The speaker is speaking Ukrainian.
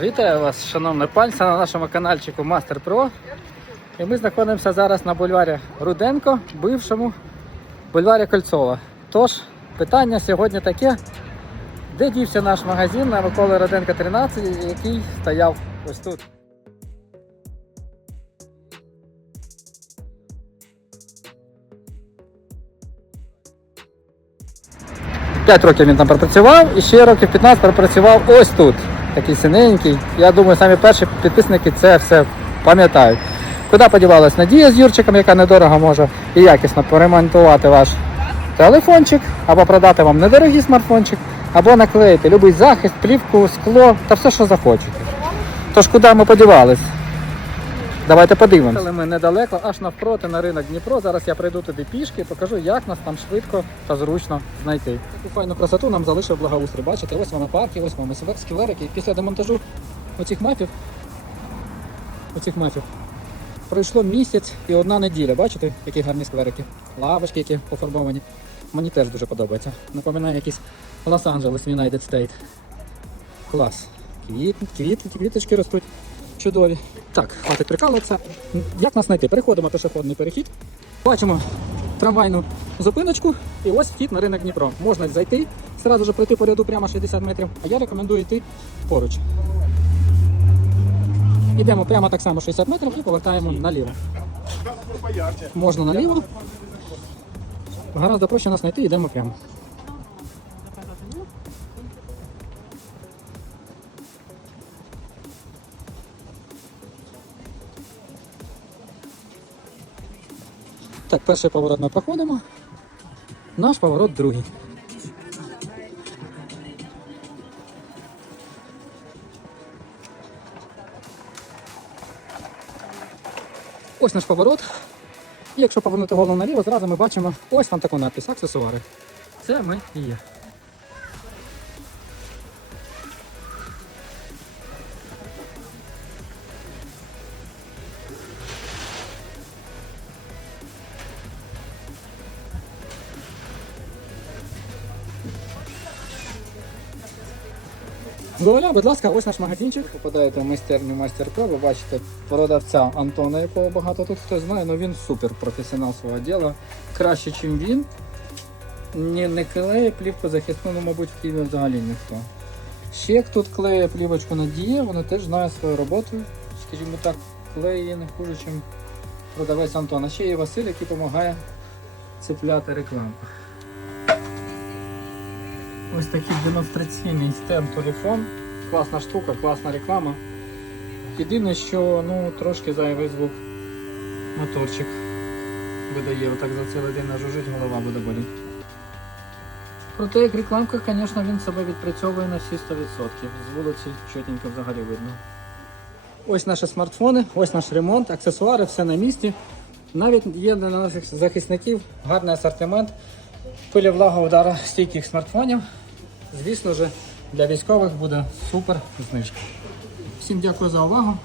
Вітаю вас, шановне пальця, на нашому каналчику Master Pro. І ми знаходимося зараз на бульварі Руденко, бившому бульварі Кольцова. Тож, питання сьогодні таке: де дівся наш магазин на Миколи Руденка 13, який стояв ось тут? П'ять років він там пропрацював і ще років 15 пропрацював ось тут. Такий синенький. Я думаю, самі перші підписники це все пам'ятають. Куди подівалась Надія з Юрчиком, яка недорого може і якісно поремонтувати ваш телефончик, або продати вам недорогий смартфончик, або наклеїти любий захист, плівку, скло та все, що захочете. Тож куди ми подівались? Давайте подивимося. Але ми недалеко, аж навпроти на ринок Дніпро. Зараз я прийду туди пішки і покажу, як нас там швидко та зручно знайти. Таку файну красоту нам залишив благоустрій. Бачите, ось вона парки, ось вам себе скілерики. Після демонтажу оцих мапів, оцих мапів, пройшло місяць і одна неділя. Бачите, які гарні скверики. Лавочки, які пофарбовані. Мені теж дуже подобається. Напоминає якийсь Лос-Анджелес, United State. Клас. Квіт, квіт, квіточки ростуть. Чудові. Так, хватить прикалуватися. Як нас знайти? Переходимо пішохідний перехід. Бачимо трамвайну зупиночку і ось вхід на ринок Дніпро. Можна зайти, зразу ж пройти по ряду прямо 60 метрів, а я рекомендую йти поруч. Йдемо прямо так само 60 метрів і повертаємо наліво. Можна наліво. Гораздо проще нас знайти, йдемо прямо. Так, перший поворот ми проходимо. Наш поворот другий. Ось наш поворот. І якщо повернути голову наліво, зразу ми бачимо ось там таку надпись аксесуари. Це ми і є. Гоголя, будь ласка, ось наш магазинчик. Попадаєте в майстерню майстер Про, ви бачите продавця Антона, якого багато тут хто знає, але він супер професіонал свого діла. Краще, ніж він. Ні, не клеє плівку захисну, ну, мабуть, в Києві взагалі ніхто. Ще хто тут клеє плівочку Надія, вона теж знає свою роботу. Скажімо так, клеє не хуже, ніж продавець Антона. Ще є Василь, який допомагає цепляти рекламу. Ось такий демонстраційний стенд телефон. Класна штука, класна реклама. Єдине, що ну, трошки зайвий звук моторчик видає. Отак за цілий день нажужить, голова буде боліти. Проте як рекламка, звісно, він себе відпрацьовує на всі 100%. З вулиці чотенько взагалі видно. Ось наші смартфони, ось наш ремонт, аксесуари, все на місці. Навіть є для наших захисників гарний асортимент влага удара стійких смартфонів. Звісно ж, для військових буде супер знижка. Всім дякую за увагу.